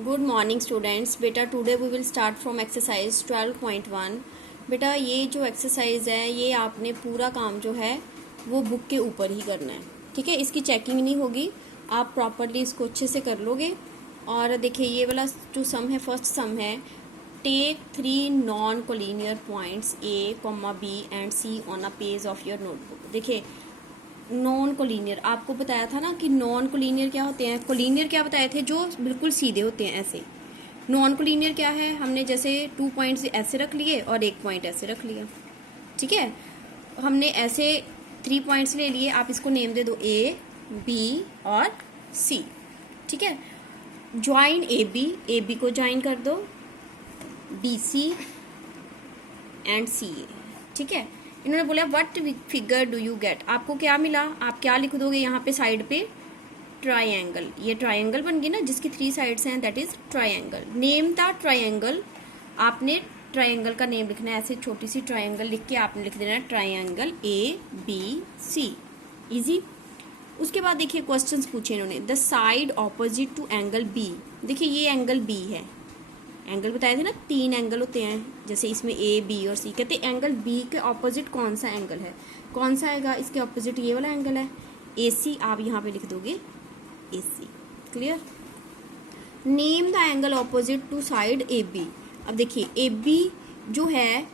Good morning students. बेटा today we will start from exercise 12.1। बेटा ये जो एक्सरसाइज है ये आपने पूरा काम जो है वो बुक के ऊपर ही करना है, ठीक है। इसकी चेकिंग नहीं होगी, आप प्रॉपरली इसको अच्छे से कर लोगे। और देखिए ये वाला जो सम है, फर्स्ट सम है, take 3 non collinear points A, B and C on a page of your notebook. देखिए नॉन कोलिनियर आपको बताया था ना कि नॉन कोलिनियर क्या होते हैं, कोलिनियर क्या बताए थे, जो बिल्कुल सीधे होते हैं ऐसे। नॉन कोलिनियर क्या है, हमने जैसे 2 पॉइंट्स ऐसे रख लिए और 1 पॉइंट ऐसे रख लिया, ठीक है। हमने ऐसे 3 पॉइंट्स ले लिए, आप इसको नेम दे दो ए, बी और सी, ठीक है। ज्वाइन ए बी को ज्वाइन कर दो बी सी एंड सी ए, ठीक है। इन्होंने बोला what figure do you get, आपको क्या मिला, आप क्या लिख दोगे यहाँ पे साइड पे, ट्राइंगल। ये ट्राइंगल बन गई ना जिसकी 3 साइड्स हैं, that is triangle. Name the triangle, आपने ट्राइंगल का नेम लिखना है, ऐसे छोटी सी ट्राइंगल लिख के आपने लिख देना है triangle A B C, easy. उसके बाद देखिए क्वेश्चंस पूछे इन्होंने, the side opposite to angle B. देखिए ये एंगल बी है, एंगल बताए थे ना 3 एंगल होते हैं, जैसे इसमें ए बी और सी। कहते हैं एंगल बी के ऑपोजिट कौन सा एंगल है, कौन सा आएगा, इसके ऑपोजिट ये वाला एंगल है ए सी, आप यहाँ पे लिख दोगे A C, clear. Name the angle opposite to side A B. अब देखिए ए बी जो है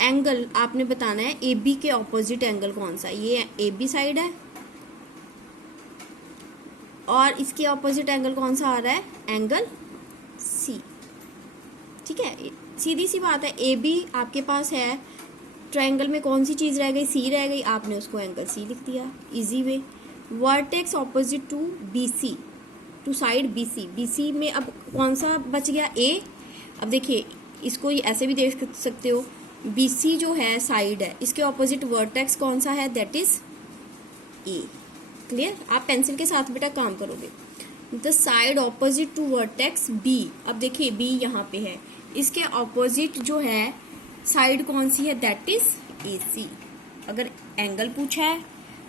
एंगल आपने बताना है, ए बी के ऑपोजिट एंगल कौन सा, ये ए बी साइड है और इसके ऑपोजिट एंगल कौन सा आ रहा है, एंगल सी, ठीक है। सीधी सी बात है, ए बी आपके पास है, ट्रायंगल में कौन सी चीज रह गई, सी रह गई, आपने उसको एंगल सी लिख दिया, easy way. Vertex opposite to B C, to side B C, B C में अब कौन सा बच गया, ए। अब देखिए इसको ऐसे भी देख सकते हो, बी सी जो है साइड है, इसके ऑपोजिट वर्टेक्स कौन सा है, दैट इज ए, क्लियर। आप पेंसिल के साथ बेटा काम करोगे। The side opposite to vertex B, अब देखिए बी यहाँ पे है, इसके ऑपोजिट जो है साइड कौन सी है, दैट इज ए सी। अगर एंगल पूछा है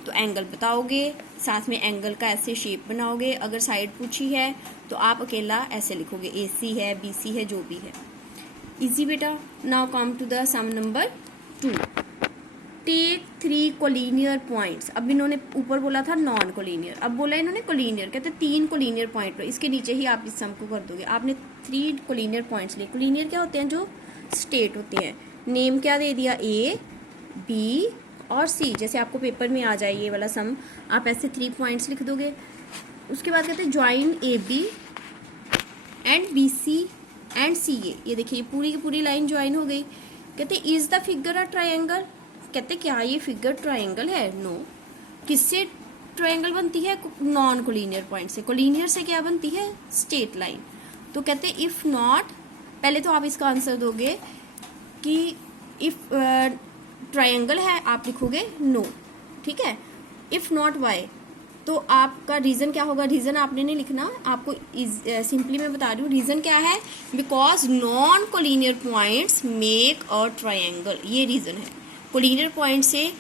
तो एंगल बताओगे, साथ में एंगल का ऐसे शेप बनाओगे। अगर साइड पूछी है तो आप अकेला ऐसे लिखोगे, ए सी है, बी सी है, जो भी है, इजी बेटा। Now come to the sum number 2। Take 3 collinear points. अब इन्होंने ऊपर बोला था नॉन कोलिनियर, अब बोला इन्होंने कोलिनियर, कहते 3 कोलिनियर पॉइंट, इसके नीचे ही आप इस सम को कर दोगे। आपने 3 कोलिनियर पॉइंट्स लिए, कोलिनियर क्या होते हैं, जो स्ट्रेट होते हैं। नेम क्या दे दिया, ए बी और सी, जैसे आपको पेपर में आ जाए ये वाला सम, आप ऐसे 3 पॉइंट्स लिख दोगे। उसके बाद कहते हैं join A B and B C and C A. ये देखिए पूरी की पूरी लाइन ज्वाइन हो गई। कहते is the figure a triangle, कहते क्या ये फिगर ट्राइंगल है, नो। किससे ट्राइंगल बनती है, नॉन कोलिनियर पॉइंट से। कोलिनियर से क्या बनती है, स्ट्रेट लाइन। तो कहते इफ नॉट, पहले तो आप इसका आंसर दोगे कि इफ ट्राइंगल है आप लिखोगे नो, ठीक है। इफ नॉट वाई, तो आपका रीजन क्या होगा, रीजन आपने नहीं लिखना, आपको सिंपली मैं बता रही हूँ रीजन क्या है, because non collinear points make a triangle, ये रीजन है। कोलिनियर पॉइंट से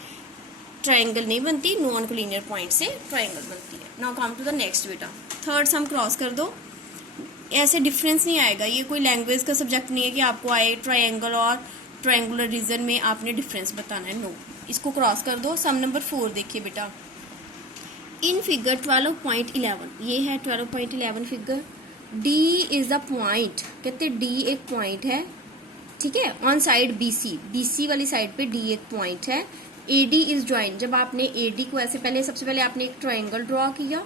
ट्राइंगल नहीं बनती, नॉन कोलिनियर पॉइंट से ट्राइंगल बनती है। Now come to the next बेटा, थर्ड सम क्रॉस कर दो। ऐसे डिफरेंस नहीं आएगा, ये कोई लैंग्वेज का सब्जेक्ट नहीं है कि आपको आए ट्राइंगल और ट्रायंगुलर रीजन में आपने डिफरेंस बताना है, नो। इसको क्रॉस कर दो। सम नंबर 4 देखिए बेटा, इन फिगर 12.11, ये है 12.11 figure. D is the point, कहते डी एक पॉइंट है, ठीक है, ऑन साइड बी सी वाली साइड पे डी एक पॉइंट है। ए डी इज ज्वाइन, जब आपने ए डी को ऐसे पहले, सबसे पहले आपने एक ट्राइंगल ड्रॉ किया,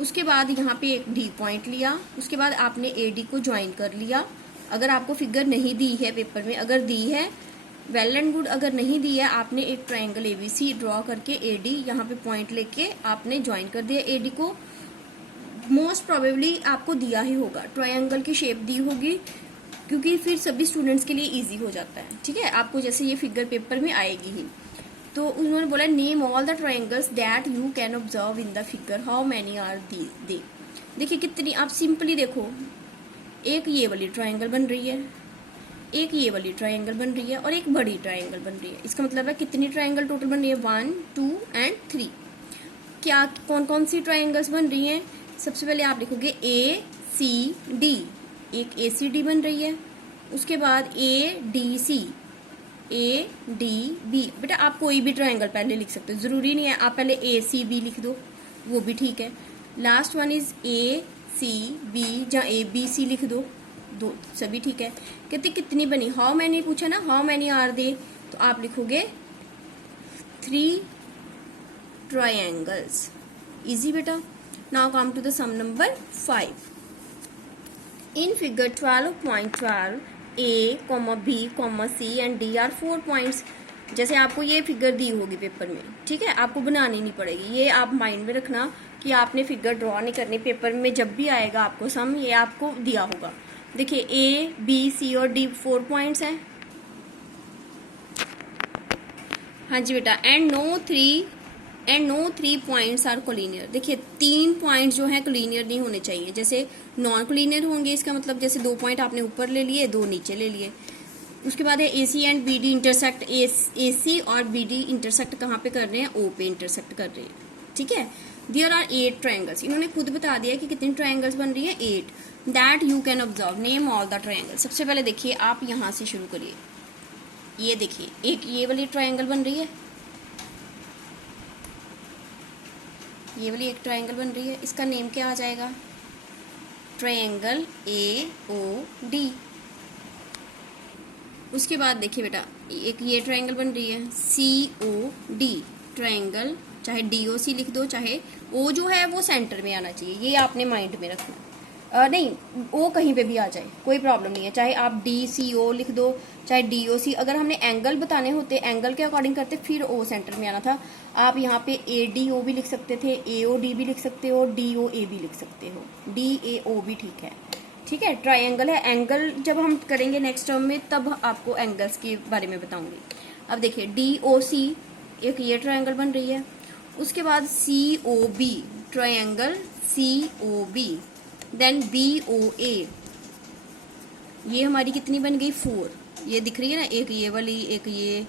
उसके बाद यहाँ पे एक डी पॉइंट लिया, उसके बाद आपने ए डी को ज्वाइन कर लिया। अगर आपको फिगर नहीं दी है पेपर में, अगर दी है वेल एंड गुड, अगर नहीं दी है आपने एक ट्राइंगल एबीसी ड्रॉ करके ए डी यहाँ पे पॉइंट लेके आपने ज्वाइन कर दिया ए डी को। मोस्ट प्रोबेबली आपको दिया ही होगा, ट्रायंगल की शेप दी होगी, क्योंकि फिर सभी स्टूडेंट्स के लिए इजी हो जाता है, ठीक है। आपको जैसे ये फिगर पेपर में आएगी ही। तो उन्होंने बोला name all the triangles that you can observe in the figure, how many are they. देखिए कितनी, आप सिंपली देखो, एक ये वाली ट्रायंगल बन रही है, एक ये वाली ट्रायंगल बन रही है और एक बड़ी ट्रायंगल बन रही है। इसका मतलब है कितनी ट्रायंगल टोटल बन रही है, 1 2 एंड 3। क्या कौन कौन सी ट्रायंगल्स बन रही हैं, सबसे पहले आप लिखोगे ए डी, एक ए सी डी बन रही है, उसके बाद A D C, A D B. बेटा आप कोई भी ट्रायंगल पहले लिख सकते हो, जरूरी नहीं है आप पहले ए सी बी लिख दो, वो भी ठीक है। Last one is A C B, जहाँ ए बी सी लिख दो, दो सभी ठीक है। कहते कितनी बनी, हाउ मैनी पूछा ना, हाउ मैनी आर दे, तो आप लिखोगे 3 ट्रायंगल्स। इजी बेटा। Now come to the sum number 5। In figure 12.12, A, B, C and D are 4 points। जैसे आपको ये फिगर दी होगी पेपर में, ठीक है, आपको बनानी नहीं पड़ेगी, ये आप माइंड में रखना कि आपने फिगर ड्रॉ नहीं करनी, पेपर में जब भी आएगा आपको सम, ये आपको दिया होगा। देखिए A, B, C और D 4 पॉइंट्स हैं। हाँ जी बेटा। And no 3 points are collinear. देखिए 3 पॉइंट जो है कोलिनियर नहीं होने चाहिए, जैसे नॉन कोलिनियर होंगे, इसका मतलब जैसे 2 पॉइंट आपने ऊपर ले लिए, 2 नीचे ले लिए। उसके बाद है ए सी एंड बी डी इंटरसेक्ट, ए सी और बी डी इंटरसेक्ट कहाँ पे कर रहे हैं, ओ पे इंटरसेक्ट कर रहे हैं, ठीक है। देयर आर 8 ट्रायंगल्स, इन्होंने खुद बता दिया कि कितनी ट्रायंगल्स बन रही है, 8। That you can observe, name all the triangle. सबसे पहले देखिए आप यहाँ से शुरू करिए, ये देखिए एक ये वाली ट्रायंगल बन रही है, ये वाली एक ट्रायंगल बन रही है, इसका नेम क्या आ जाएगा, ट्रायंगल ए ओ डी। उसके बाद देखिए बेटा एक ये ट्रायंगल बन रही है सी ओ डी, ट्रायंगल, चाहे डी ओ सी लिख दो, चाहे ओ जो है वो सेंटर में आना चाहिए, ये आपने माइंड में रखना। नहीं, ओ कहीं पे भी आ जाए कोई प्रॉब्लम नहीं है, चाहे आप डी सी ओ लिख दो, चाहे डी ओ सी। अगर हमने एंगल बताने होते, एंगल के अकॉर्डिंग करते, फिर ओ सेंटर में आना था। आप यहाँ पे ए डी ओ भी लिख सकते थे, ए ओ डी भी लिख सकते हो, डी ओ ए भी लिख सकते हो, डी ए ओ भी ठीक है, ठीक है। ट्रायंगल है, एंगल जब हम करेंगे नेक्स्ट टर्म में तब आपको एंगल्स के बारे में बताऊंगी। अब देखिए डी ओ सी, एक ये ट्रायंगल बन रही है। उसके बाद C O B, triangle C O B. Then B O A, ये हमारी कितनी बन गई, 4। ये दिख रही है ना, एक ये वाली, एक ये,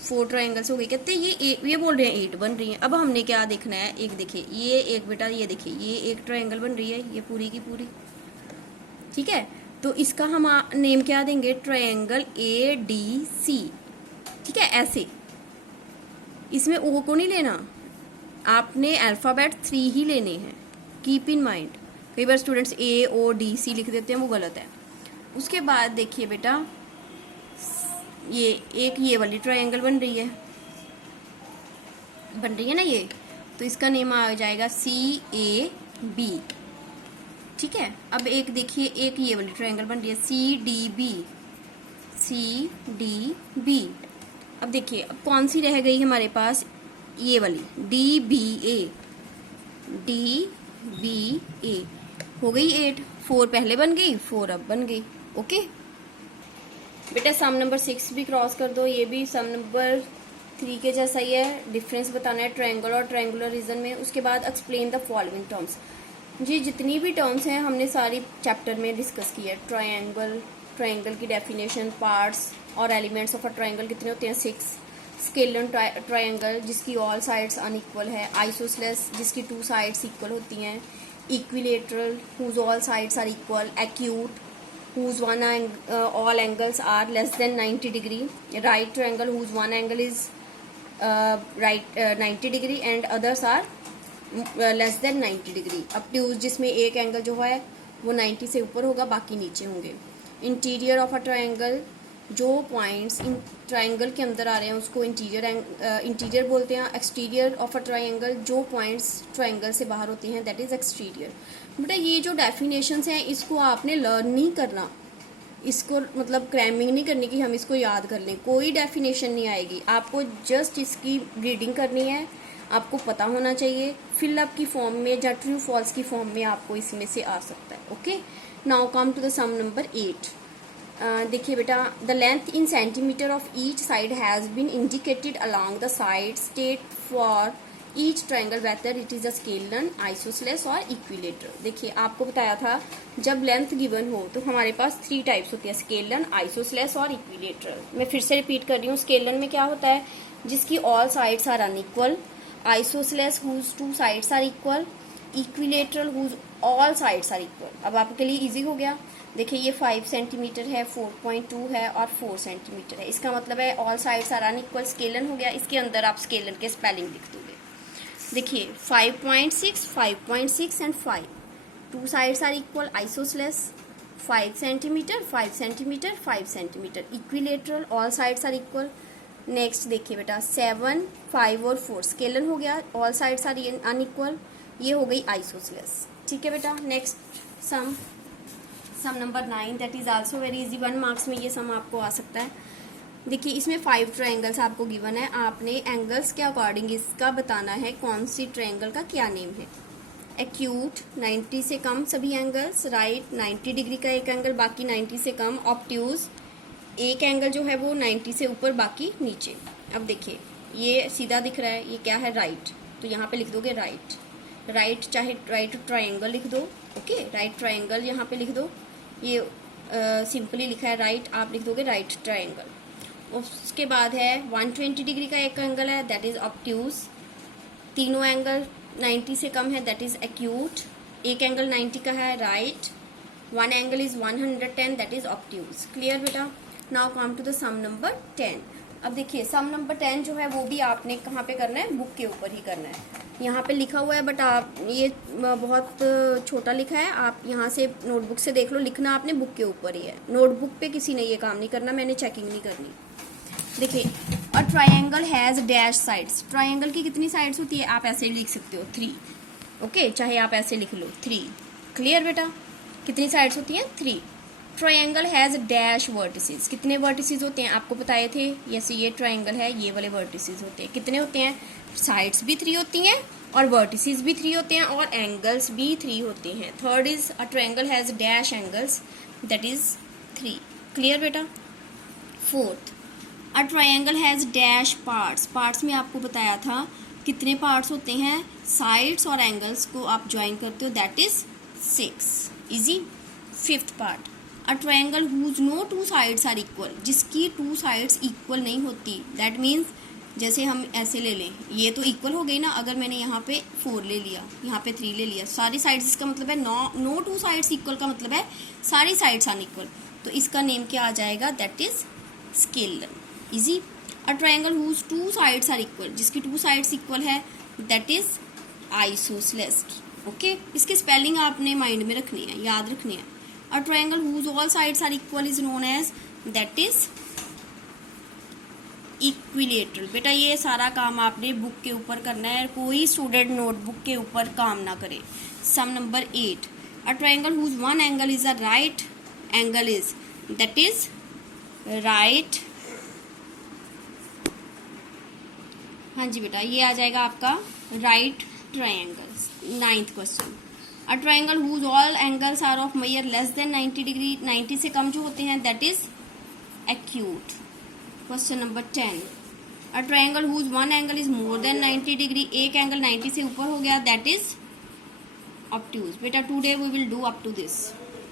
4 ट्रायंगल्स हो गए। कहते हैं ये बोल रहे हैं 8 बन रही है। अब हमने क्या देखना है, एक देखिए ये एक बेटा, ये देखिए ये एक ट्रायंगल बन रही है, ये पूरी की पूरी, ठीक है। तो इसका हम नेम क्या देंगे, ट्रायंगल ए डी सी, ठीक है। ऐसे इसमें ओ को नहीं लेना, आपने अल्फाबेट 3 ही लेने हैं, कीप इन माइंड। कई बार स्टूडेंट्स ए ओ डी सी लिख देते हैं, वो गलत है। उसके बाद देखिए बेटा ये एक ये वाली ट्रायंगल बन रही है ना ये, तो इसका नेम आ जाएगा सी ए बी, ठीक है। अब एक देखिए एक ये वाली ट्रायंगल बन रही है C D B, C D B. अब देखिए अब कौन सी रह गई हमारे पास, ये वाली डी बी ए, डी बी ए हो गई 8। 4 पहले बन गई, 4 अब बन गई, ओके बेटा। सम नंबर 6 भी क्रॉस कर दो, ये भी सम नंबर 3 के जैसा ही है, डिफरेंस बताना है ट्रायंगल और ट्रायंगुलर रीजन में। उसके बाद एक्सप्लेन द फॉलोइंग टर्म्स। जी जितनी भी टर्म्स हैं हमने सारी चैप्टर में डिस्कस की है। ट्रायंगल की डेफिनेशन, पार्ट्स और एलिमेंट्स ऑफ अ ट्रायंगल कितने होते हैं, 6। स्केलन ट्रायंगल जिसकी ऑल साइड्स अनइक्वल है, आइसोसेलेस जिसकी 2 साइड्स इक्वल होती हैं, equilateral whose all sides are equal, acute whose all angles are less than 90 degree, right triangle whose one angle is 90 degree and others are less than 90 degree। obtuse जिसमें एक angle जो है वो 90 से ऊपर होगा, बाकी नीचे होंगे। इंटीरियर ऑफ अ ट्रायंगल, जो पॉइंट्स इन ट्रायंगल के अंदर आ रहे हैं उसको इंटीरियर बोलते हैं। एक्सटीरियर ऑफ अ ट्रायंगल, जो पॉइंट्स ट्रायंगल से बाहर होते हैं दैट इज एक्सटीरियर। बेटा ये जो डेफिनेशंस हैं इसको आपने लर्न नहीं करना, इसको मतलब क्रैमिंग नहीं करनी कि हम इसको याद कर लें, कोई डेफिनेशन नहीं आएगी, आपको जस्ट इसकी रीडिंग करनी है, आपको पता होना चाहिए। फिलअप की फॉर्म में या ट्रू फॉल्स की फॉर्म में आपको इसमें से आ सकता है, okay. Now come to the sum number 8। देखिए बेटा the length in centimetre of each side has been indicated along the side state for each triangle whether it is a scalene, isosceles और इक्विलेटरल। देखिए आपको बताया था जब length given हो तो हमारे पास 3 टाइप्स होती है, स्केलन, आइसोसेलेस और इक्विलेटरल। मैं फिर से रिपीट कर रही हूँ, स्केलन में क्या होता है, जिसकी all sides are unequal, isosceles whose 2 sides are equal, equilateral whose all sides are equal. अब आपके लिए इजी हो गया। देखिए ये 5 सेंटीमीटर है, 4.2 है और 4 सेंटीमीटर है। इसका मतलब है all sides are unequal, scalene हो गया। इसके अंदर आप स्केलन के स्पेलिंग लिख दोगे। देखिए 5.6, 5.6 and 5, two sides are equal, isosceles. 5 centimetre, 5 centimetre, 5 centimetre, equilateral, all sides are equal. Next देखिए बेटा 7, 5 और 4 स्केलन हो गया, ऑल साइड्स आर अनइक्वल, ये हो गई आइसोसेलेस। ठीक है बेटा। Next sum number 9, that is also very easy, 1 marks में ये सम आपको आ सकता है। देखिए इसमें 5 ट्रायंगल्स आपको गिवन है, आपने एंगल्स के अकॉर्डिंग इसका बताना है कौन सी ट्रायंगल का क्या नेम है। एक्यूट 90 से कम सभी एंगल्स, राइट 90 डिग्री का एक एंगल, बाकी 90 से कम। ऑब्ट्यूज एक एंगल जो है वो 90 से ऊपर, बाकी नीचे। अब देखिए ये सीधा दिख रहा है, ये क्या है, राइट, तो यहाँ पे लिख दोगे राइट। राइट चाहे राइट ट्रायंगल लिख दो, ओके, राइट ट्रायंगल यहाँ पे लिख दो। ये सिंपली लिखा है राइट, आप लिख दोगे राइट ट्रायंगल। उसके बाद है 120 डिग्री का एक एंगल है, दैट इज ऑब्ट्यूज। तीनों एंगल 90 से कम है, दैट इज एक्यूट। एक एंगल 90 का है, right. One angle is 110, that is obtuse. Clear बेटा। Now come to the sum number 10। अब देखिए सम नंबर 10 जो है वो भी आपने कहाँ पे करना है, बुक के ऊपर ही करना है। यहाँ पे लिखा हुआ है बट आप ये बहुत छोटा लिखा है, आप यहाँ से नोटबुक से देख लो, लिखना आपने बुक के ऊपर ही है। नोटबुक पे किसी ने ये काम नहीं करना, मैंने चेकिंग नहीं करनी। देखिए अ triangle has dash sides, triangle की कितनी साइड्स होती है, आप ऐसे लिख सकते हो 3, ओके, चाहे आप ऐसे लिख लो 3। क्लियर बेटा। कितनी साइड्स होती हैं, 3। ट्रायंगल हैज डैश वर्टिसेस, कितने वर्टिसेस होते हैं आपको बताए थे, जैसे ये ट्रायंगल है, ये वाले वर्टिसेस होते हैं। कितने होते हैं, साइड्स भी 3 होती हैं और वर्टिसेस भी 3 होते हैं और एंगल्स भी 3 होते हैं। Third is a triangle has dash angles, that is 3। Clear बेटा। Fourth, a triangle has dash parts, parts में आपको बताया था कितने पार्ट्स होते हैं, साइड्स और एंगल्स को आप ज्वाइन करते हो, that is 6। Easy. Fifth part, a triangle whose no 2 sides are equal, जिसकी 2 साइड्स इक्वल नहीं होती, दैट मीन्स जैसे हम ऐसे ले लें, ये तो इक्वल हो गई ना, अगर मैंने यहाँ पे 4 ले लिया, यहाँ पे 3 ले लिया, सारी साइड्स, इसका मतलब है नो 2 साइड्स इक्वल का मतलब है सारी साइड्स अनइक्वल, तो इसका नेम क्या आ जाएगा, that is scalar. Easy. A triangle whose 2 sides are equal, जिसकी 2 साइड्स इक्वल है, दैट इज आइसोसेलेस। ओके, इसकी स्पेलिंग आपने माइंड में रखनी है, याद रखनी है। A triangle whose all sides are equal is known as, that is equilateral. बेटा ये सारा काम आपने बुक के ऊपर करना है, कोई स्टूडेंट नोटबुक के ऊपर काम ना करे। Sum number 8, a triangle whose one angle is a right angle is, that is right. हाँ जी बेटा, ये आ जाएगा आपका right triangle. 9th question, a triangle whose all angles are of measure less than 90 degree, 90 से कम जो होते हैं, that is acute. Question number 10, a triangle whose one angle is more than 90 degree, एक एंगल 90 से ऊपर हो गया, दैट इज ऑब्ट्यूज। बेटा today we will do up to this.